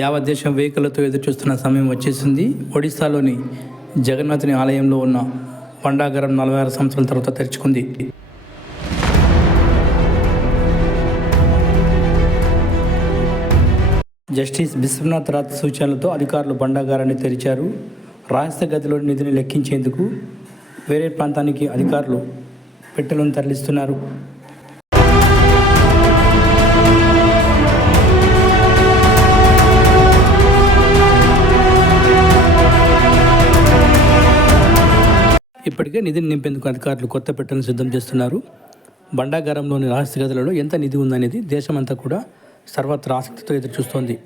యావత్ దేశం వేకులతో ఎదురుచూస్తున్న సమయం వచ్చేసింది. ఒడిశాలోని జగన్నాథుని ఆలయంలో ఉన్న భండాగారం 46 సంవత్సరాల తర్వాత తెరుచుకుంది. జస్టిస్ బిశ్వనాథ్ రాథ్ సూచనలతో అధికారులు భండాగారాన్ని తెరిచారు. రహస్య గదిలోని నిధిని లెక్కించేందుకు వేరే ప్రాంతానికి అధికారులు పెట్టెలను తరలిస్తున్నారు. ఇప్పటికే నిధిని నింపేందుకు అధికారులు కొత్త పెట్టెలను సిద్ధం చేస్తున్నారు. భండాగారంలోని రహస్య గదులలో ఎంత నిధి ఉందనేది దేశమంతా కూడా సర్వత్రా ఆసక్తితో ఎదురుచూస్తోంది.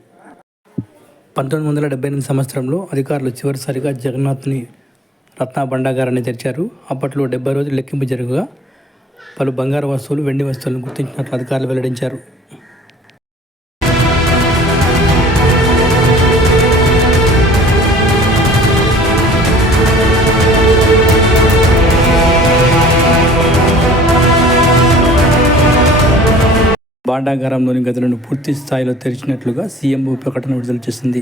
1978 సంవత్సరంలో అధికారులు చివరిసారిగా జగన్నాథ్ని రత్న భండాగారాన్ని తెరిచారు. అప్పట్లో 70 రోజులు లెక్కింపు జరగగా పలు బంగారు వస్తువులు, వెండి వస్తువులను గుర్తించినట్లు అధికారులు వెల్లడించారు. భాండాగారంలోని గదులను పూర్తి స్థాయిలో తెరిచినట్లుగా సీఎంఓ ప్రకటన విడుదల చేసింది.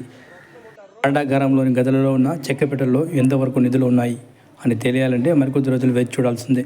భాండాగారంలోని గదులలో ఉన్న చెక్కపెట్టెల్లో ఎంతవరకు నిధులు ఉన్నాయి అని తెలియాలంటే మరికొద్ది రోజులు వేచి చూడాల్సిందే.